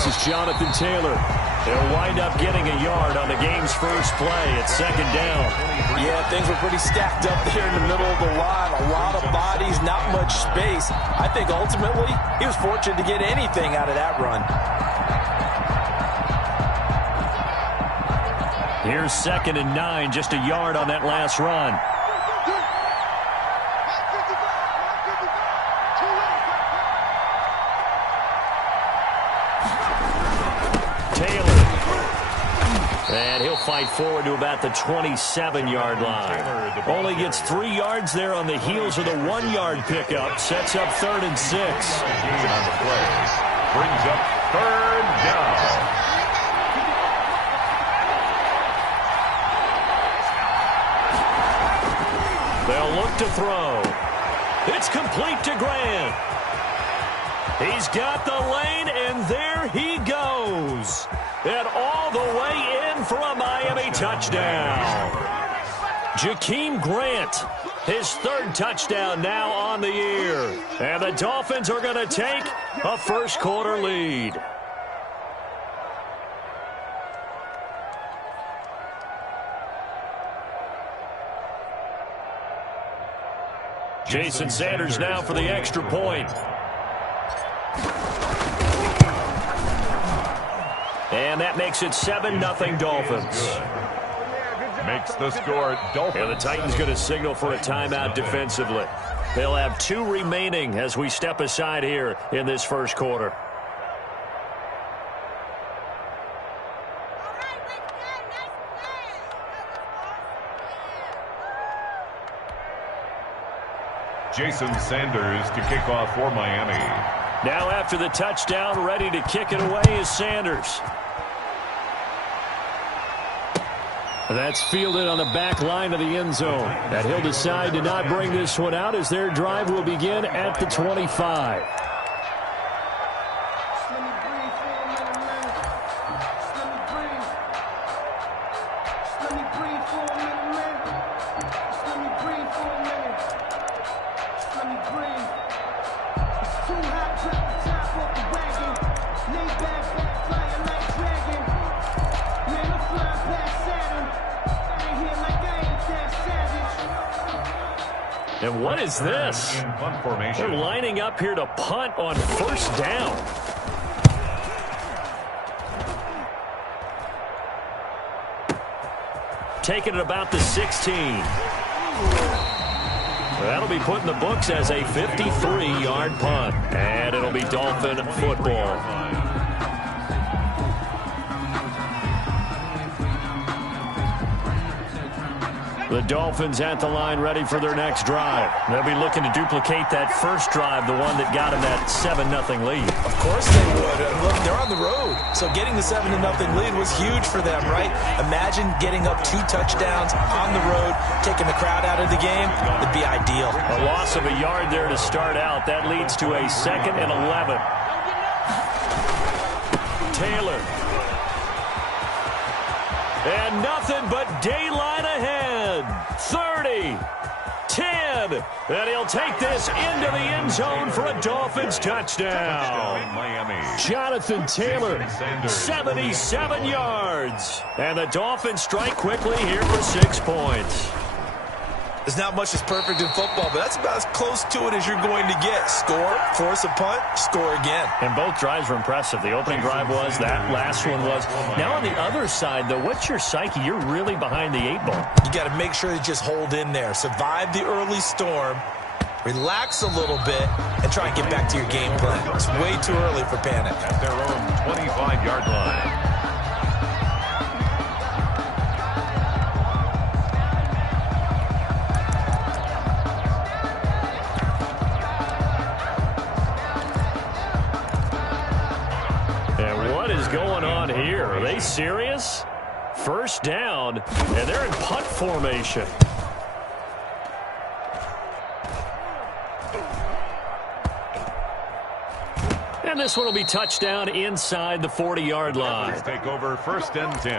This is Jonathan Taylor. They'll wind up getting a yard on the game's first play. It's second down. Yeah, things were pretty stacked up there in the middle of the line. A lot of bodies, not much space. I think ultimately he was fortunate to get anything out of that run. Here's 2nd and 9, just a yard on that last run. Taylor. And he'll fight forward to about the 27-yard line. Only gets 3 yards there on the heels of the 1-yard pickup. Sets up 3rd and 6. On the play. Brings up 3rd down. They'll look to throw. It's complete to Grant. He's got the lane, and there he goes. And all the way in for a Miami touchdown. Jakeem Grant, his 3rd touchdown now on the year. And the Dolphins are going to take a first-quarter lead. Jason Sanders now for the extra point. And that makes it 7-0 Dolphins. Makes the score Dolphins. And the Titans going to signal for a timeout defensively. They'll have 2 remaining as we step aside here in this first quarter. Jason Sanders to kick off for Miami. Now after the touchdown, ready to kick it away is Sanders. That's fielded on the back line of the end zone. And he'll decide to not bring this one out as their drive will begin at the 25. And what is this? They're lining up here to punt on 1st down. Taking it about the 16. That'll be put in the books as a 53-yard punt. And it'll be Dolphin football. The Dolphins at the line ready for their next drive. They'll be looking to duplicate that first drive, the one that got them that 7-0 lead. Of course they would. Look, they're on the road. So getting the 7-0 lead was huge for them, right? Imagine getting up 2 touchdowns on the road, taking the crowd out of the game. It'd be ideal. A loss of a yard there to start out. That leads to a 2nd and 11. Taylor. And nothing but daylight ahead. 30, 10, and he'll take this into the end zone for a Dolphins touchdown. Miami. Jonathan Taylor, 77 yards. And the Dolphins strike quickly here for 6 points. There's not much that's perfect in football, but that's about as close to it as you're going to get. Score, force a punt, score again. And both drives were impressive. The opening drive was, that last one was. Now on the other side, though, what's your psyche? You're really behind the 8 ball. You got to make sure you just hold in there. Survive the early storm, relax a little bit, and try and get back to your game plan. It's way too early for panic. At their own 25-yard line. Going on here? Are they serious? 1st down, and they're in punt formation. And this one will be touchdown inside the 40-yard line. Let's take over 1st and 10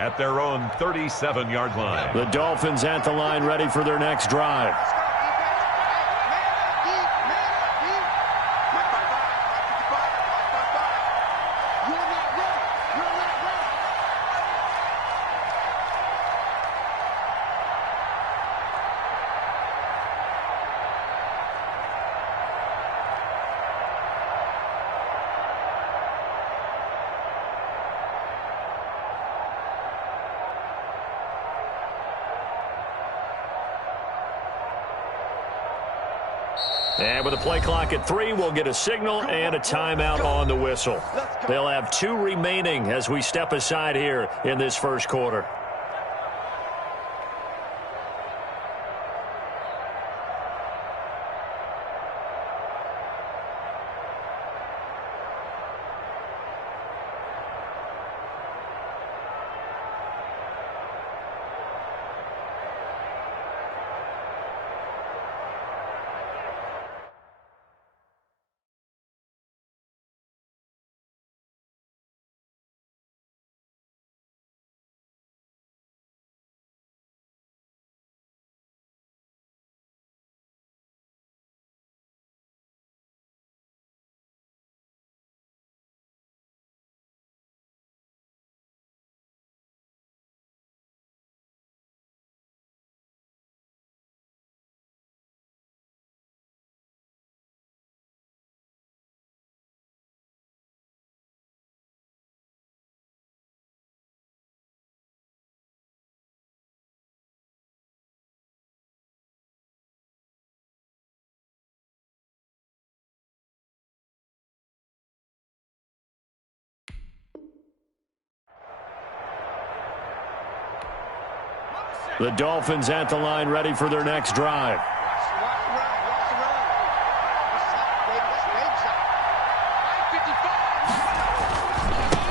at their own 37-yard line. The Dolphins at the line ready for their next drive. And with a play clock at 3, we'll get a signal and a timeout on the whistle. They'll have 2 remaining as we step aside here in this first quarter. The Dolphins at the line, ready for their next drive.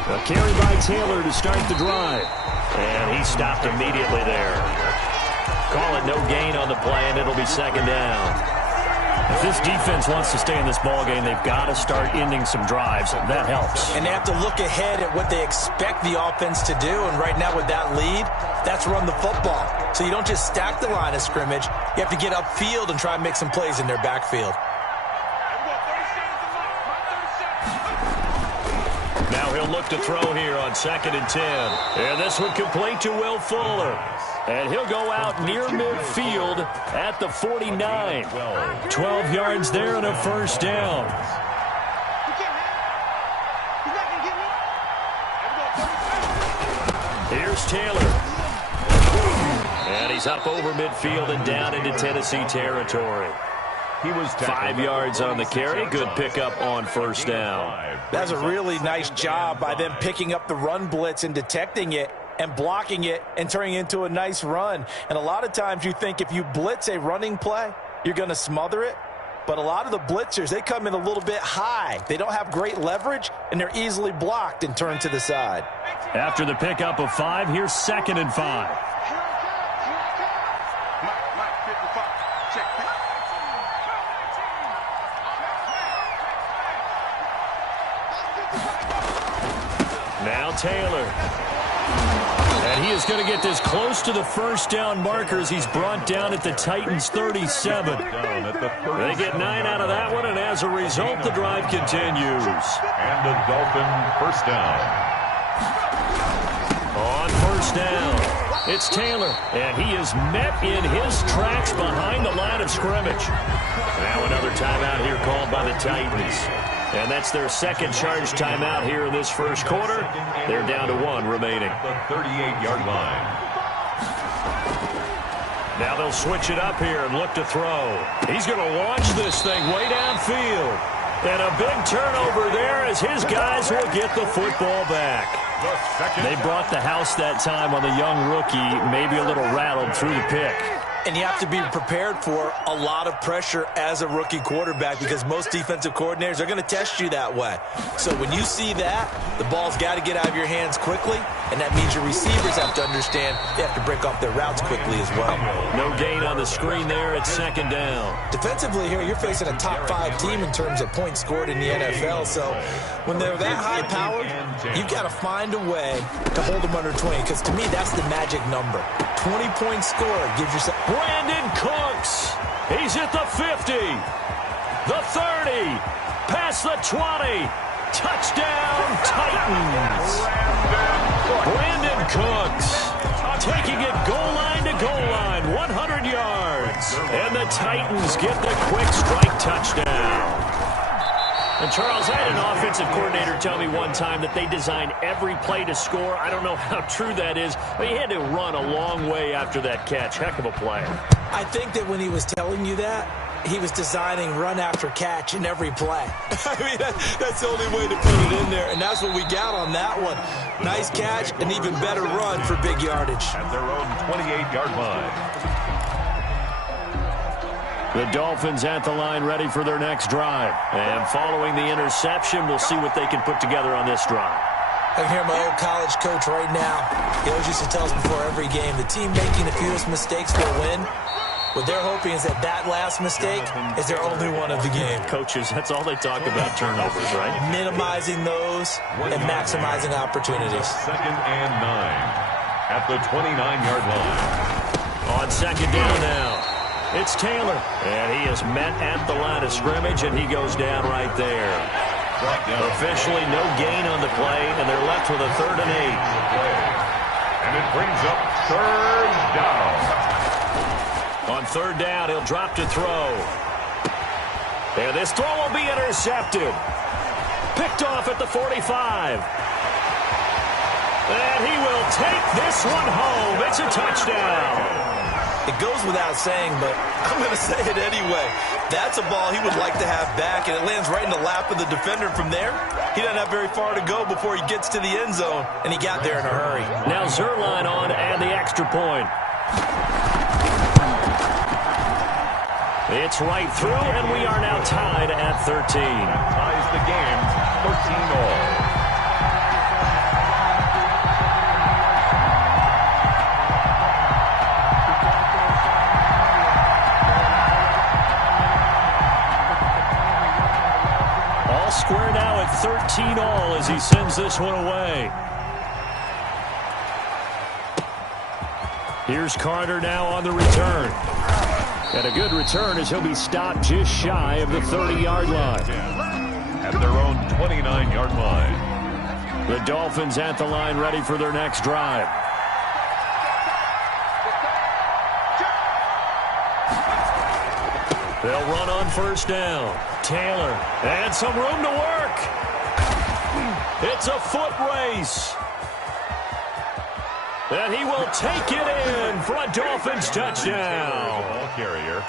A carry by Taylor to start the drive. And he stopped immediately there. Call it no gain on the play, and it'll be second down. If this defense wants to stay in this ballgame, they've got to start ending some drives. That helps. And they have to look ahead at what they expect the offense to do. And right now with that lead, that's run the football. So you don't just stack the line of scrimmage. You have to get upfield and try and make some plays in their backfield. Now he'll look to throw here on 2nd and 10. And this one complete to Will Fuller. And he'll go out near midfield at the 49. 12 yards there and a first down. Here's Taylor. And he's up over midfield and down into Tennessee territory. He was 5 yards on the carry. Good pickup on first down. That's a really nice job by them picking up the run blitz and detecting it and blocking it and turning it into a nice run. And a lot of times you think if you blitz a running play, you're going to smother it. But a lot of the blitzers, they come in a little bit high. They don't have great leverage, and they're easily blocked and turned to the side. After the pickup of 5, here's 2nd and 5. Now Taylor. And he is going to get this close to the first down marker as he's brought down at the Titans' 37. They get 9 out of that one, and as a result, the drive continues. And the Dolphin first down. On first down, it's Taylor, and he is met in his tracks behind the line of scrimmage. Now another timeout here called by the Titans. And that's their second charge timeout here in this first quarter. They're down to 1 remaining. The 38-yard line. Now they'll switch it up here and look to throw. He's going to launch this thing way downfield. And a big turnover there as his guys will get the football back. They brought the house that time on the young rookie, maybe a little rattled through the pick. And you have to be prepared for a lot of pressure as a rookie quarterback because most defensive coordinators are going to test you that way. So when you see that, the ball's got to get out of your hands quickly, and that means your receivers have to understand they have to break off their routes quickly as well. No gain on the screen there at 2nd down. Defensively here, you're facing a top-5 team in terms of points scored in the NFL. So when they're that high-powered, you've got to find a way to hold them under 20 because to me, that's the magic number. 20 points scored gives yourself... Brandon Cooks. He's at the 50. The 30. Past the 20. Touchdown, Titans. Brandon Cooks taking it goal line to goal line, 100 yards. And the Titans get the quick strike touchdown. And, Charles, I had an offensive coordinator tell me one time that they designed every play to score. I don't know how true that is, but he had to run a long way after that catch. Heck of a play. I think that when he was telling you that, he was designing run after catch in every play. I mean, that's the only way to put it in there, and that's what we got on that one. Nice catch, an even better run for big yardage. At their own 28-yard line. The Dolphins at the line ready for their next drive. And following the interception, we'll see what they can put together on this drive. I can hear my old college coach right now. He always used to tell us before every game, the team making the fewest mistakes will win. What they're hoping is that last mistake is their only one of the game. Coaches, that's all they talk about, turnovers, right? Minimizing those and maximizing opportunities. 2nd and 9 at the 29-yard line. On second down now, it's Taylor. And he is met at the line of scrimmage, and he goes down right there. Officially no gain on the play, and they're left with a 3rd and 8. And it brings up 3rd down. On 3rd down, he'll drop to throw. And this throw will be intercepted. Picked off at the 45. And he will take this one home. It's a touchdown. It goes without saying, but I'm going to say it anyway. That's a ball he would like to have back, and it lands right in the lap of the defender. From there, he doesn't have very far to go before he gets to the end zone, and he got there in a hurry. Now Zerline on and the extra point. It's right through, and we are now tied at 13. Ties the game, 13-all. All square now at 13-all as he sends this one away. Here's Carter now on the return. And a good return as he'll be stopped just shy of the 30-yard line. At their own 29-yard line. The Dolphins at the line ready for their next drive. They'll run on 1st down. Taylor, and some room to work. It's a foot race. And he will take it in for a Dolphins touchdown.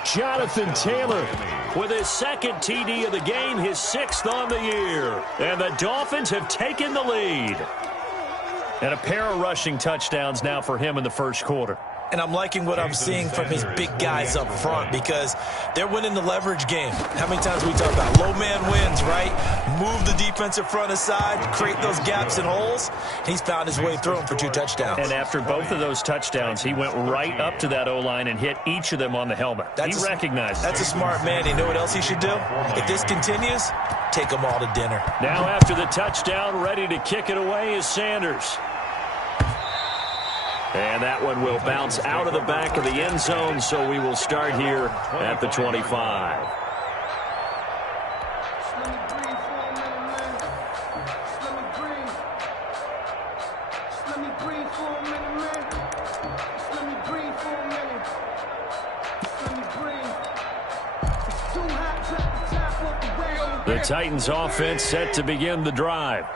Jonathan Taylor with his 2nd TD of the game, his 6th on the year. And the Dolphins have taken the lead. And a pair of rushing touchdowns now for him in the 1st quarter. And I'm liking what I'm seeing from his big guys up front because they're winning the leverage game. How many times we talk about low man wins, right? Move the defensive front aside, create those gaps and holes. He's found his way through them for 2 touchdowns. And after both of those touchdowns, he went right up to that O-line and hit each of them on the helmet. He recognized it. That's a smart man. You know what else he should do? If this continues, take them all to dinner. Now after the touchdown, ready to kick it away is Sanders. And that one will bounce out of the back of the end zone, so we will start here at the 25. The Titans offense set to begin the drive.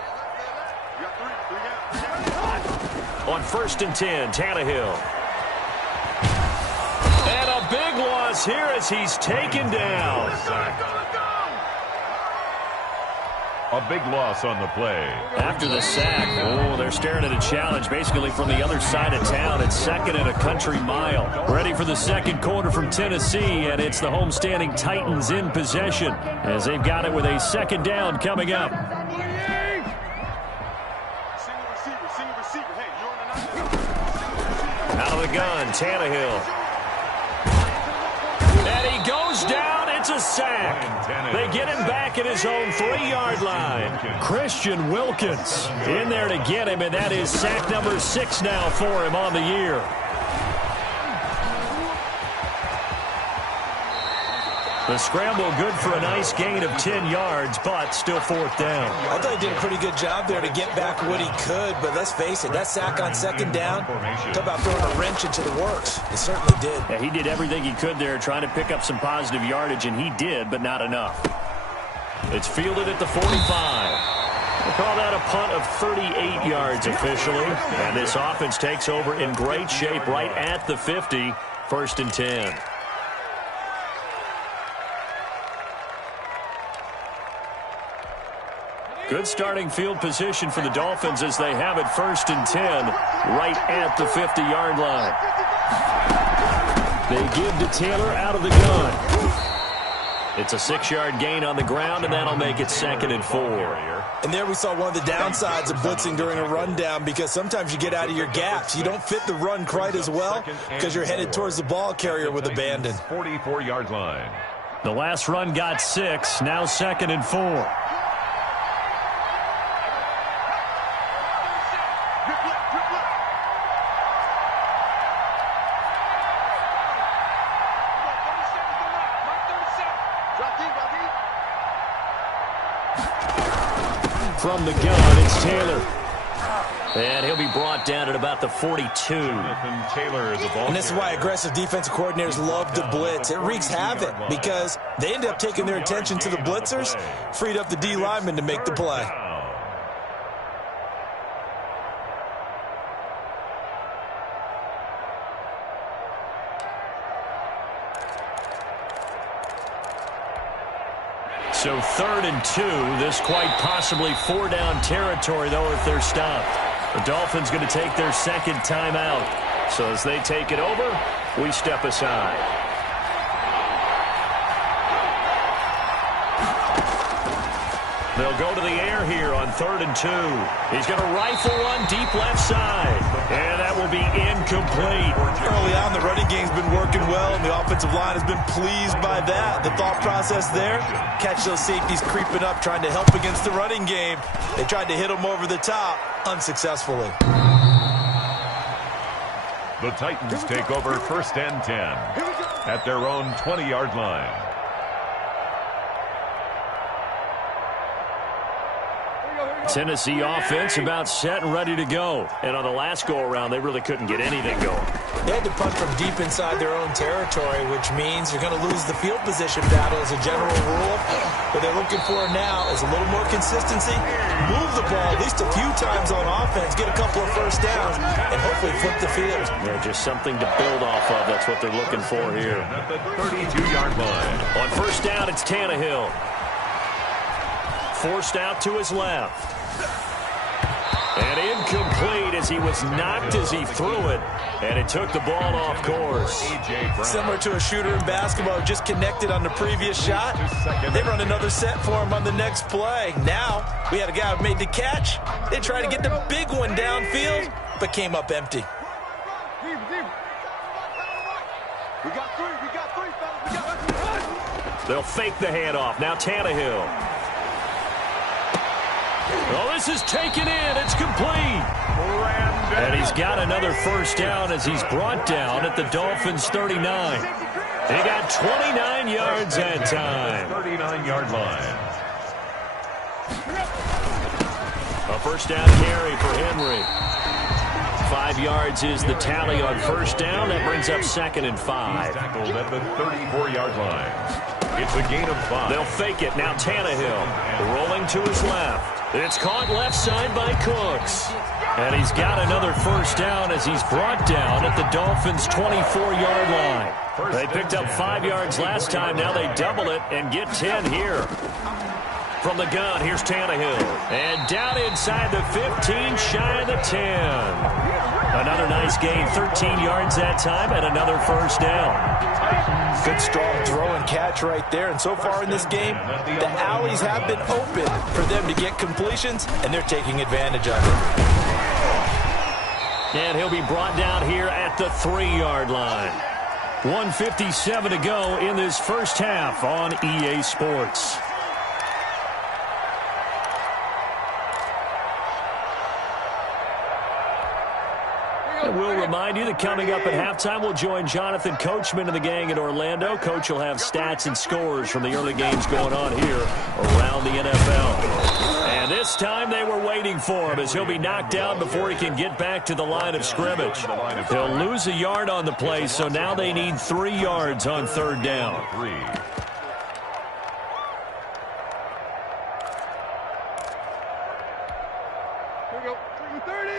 On 1st and 10, Tannehill. And a big loss here as he's taken down. A big loss on the play. After the sack, they're staring at a challenge basically from the other side of town. It's 2nd and a country mile. Ready for the 2nd quarter from Tennessee, and it's the homestanding Titans in possession as they've got it with a 2nd down coming up. Out of the gun, Tannehill. And he goes down. It's a sack. They get him back at his own 3-yard line. Christian Wilkins in there to get him, and that is sack number 6 now for him on the year. The scramble good for a nice gain of 10 yards, but still 4th down. I thought he did a pretty good job there to get back what he could, but let's face it, that sack on 2nd down, talk about throwing a wrench into the works. It certainly did. Yeah, he did everything he could there trying to pick up some positive yardage, and he did, but not enough. It's fielded at the 45. We'll call that a punt of 38 yards officially, and this offense takes over in great shape right at the 50, 1st and 10. Good starting field position for the Dolphins as they have it 1st and 10 right at the 50-yard line. They give to Taylor out of the gun. It's a 6-yard gain on the ground, and that'll make it 2nd and 4. And there we saw one of the downsides of blitzing during a rundown, because sometimes you get out of your gaps. You don't fit the run quite as well because you're headed towards the ball carrier with abandon. 44-yard line. The last run got 6, now 2nd and 4. From the gun, it's Taylor. And he'll be brought down at about the 42. Taylor is a ball. And this is why aggressive defensive coordinators love to blitz. It wreaks havoc because they end up taking their attention to the blitzers, freed up the D lineman to make the play. So 3rd and 2, this quite possibly 4-down territory, though, if they're stopped. The Dolphins going to take their 2nd timeout. So as they take it over, we step aside. They'll go to the air here on 3rd and 2. He's going to rifle one deep left side. And that will be incomplete. Early on, the running game's been working well, and the offensive line has been pleased by that. The thought process there, catch those safeties creeping up, trying to help against the running game. They tried to hit them over the top, unsuccessfully. The Titans take over 1st and 10 at their own 20-yard line. Tennessee offense about set and ready to go. And on the last go-around, they really couldn't get anything going. They had to punt from deep inside their own territory, which means you're going to lose the field position battle as a general rule. What they're looking for now is a little more consistency, move the ball at least a few times on offense, get a couple of first downs, and hopefully flip the field. Yeah, just something to build off of. That's what they're looking for here. At the 32-yard line. On 1st down, it's Tannehill. Forced out to his left. And incomplete as he was knocked as he threw it. And it took the ball off course. Similar to a shooter in basketball who just connected on the previous shot. They run another set for him on the next play. Now, we had a guy who made the catch. They tried to get the big one downfield, but came up empty. They'll fake the handoff. Now Tannehill. Oh, this is taken in. It's complete. And he's got another first down as he's brought down at the Dolphins' 39. He got 29 yards that time. 39-yard line. A first down carry for Henry. 5 yards is the tally on first down. That brings up 2nd and 5. Tackled at the 34-yard line. It's a gain of 5. They'll fake it. Now Tannehill rolling to his left. It's caught left side by Cooks. And he's got another first down as he's brought down at the Dolphins' 24-yard line. They picked up 5 yards last time. Now they double it and get 10 here. From the gun, here's Tannehill. And down inside the 15, shy of the 10. Another nice gain, 13 yards that time, and another first down. Good strong throw and catch right there. And so far in this game, the alleys have been open for them to get completions, and they're taking advantage of it. And he'll be brought down here at the 3-yard line. 1:57 to go in this first half on EA Sports. And we'll remind you that coming up at halftime, we'll join Jonathan Coachman and the gang in Orlando. Coach will have stats and scores from the early games going on here around the NFL. And this time they were waiting for him as he'll be knocked down before he can get back to the line of scrimmage. They'll lose a yard on the play, so now they need 3 yards on 3rd down. Here we go. 30.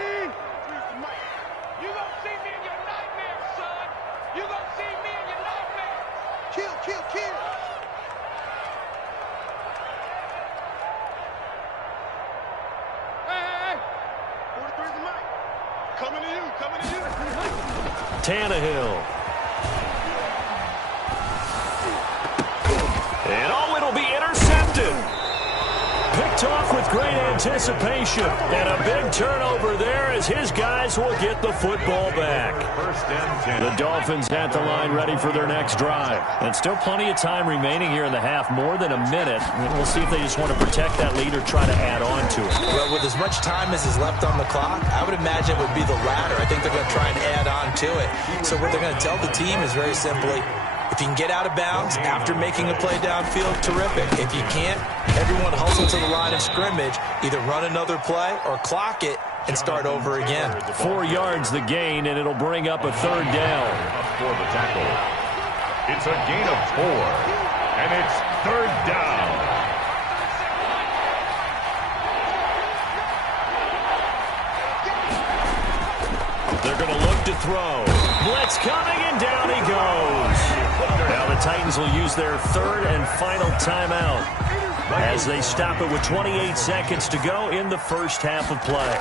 You gonna see me in your nightmares, son. You gonna see me in your nightmares. Kill, kill, kill. Tannehill. And oh, it'll be intercepted. Picked off with great anticipation. And a big turnover there as his guys will get the football back. The Dolphins at the line ready for their next drive. And still plenty of time remaining here in the half, more than a minute. We'll see if they just want to protect that lead or try to add on to it. Well, with as much time as is left on the clock, I would imagine it would be the latter. I think they're going to try and add on to it. So what they're going to tell the team is very simply, if you can get out of bounds after making a play downfield, terrific. If you can't, everyone hustle to the line of scrimmage, either run another play or clock it and start over again. 4 yards the gain, and it'll bring up a third down. Up for the tackle. It's a gain of 4, and it's third down. They're going to look to throw. Blitz coming, and down he goes. Now the Titans will use their third and final timeout as they stop it with 28 seconds to go in the first half of play.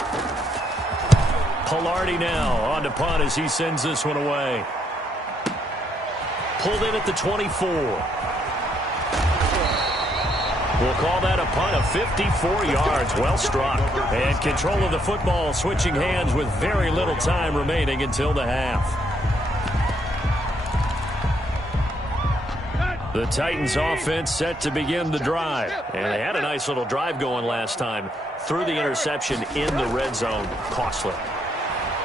Pilardi now on to punt as he sends this one away. Pulled in at the 24. We'll call that a punt of 54 yards. Well struck. And control of the football switching hands with very little time remaining until the half. The Titans offense set to begin the drive. And they had a nice little drive going last time. Threw the interception in the red zone. Costly.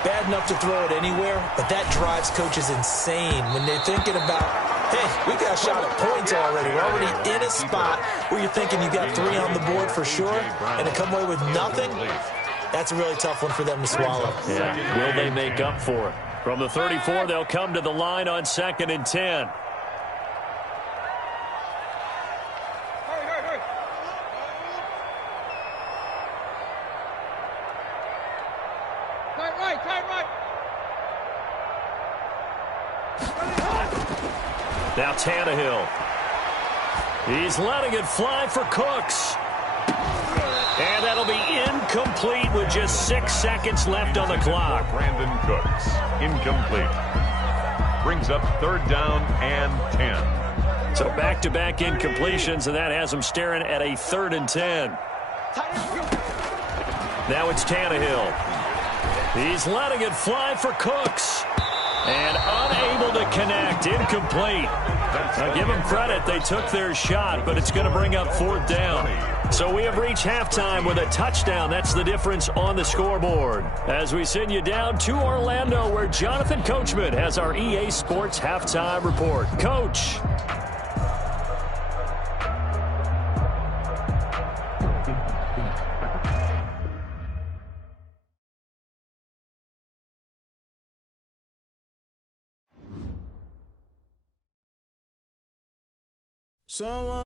Bad enough to throw it anywhere, but that drives coaches insane when they're thinking about, hey, we got a shot at points already. We're already in a spot where you're thinking you got 3 on the board for sure, and to come away with nothing, that's a really tough one for them to swallow. Yeah. Will they make up for it? From the 34, they'll come to the line on 2nd and 10. Now Tannehill. He's letting it fly for Cooks. And that'll be incomplete with just 6 seconds left on the clock. Brandon Cooks. Incomplete. Brings up third down and 10. So back-to-back incompletions, and that has him staring at a 3rd and 10. Now it's Tannehill. He's letting it fly for Cooks. And unable to connect. Incomplete. Now give them credit. They took their shot, but it's going to bring up 4th down. So we have reached halftime with a touchdown. That's the difference on the scoreboard. As we send you down to Orlando, where Jonathan Coachman has our EA Sports halftime report. Coach. Someone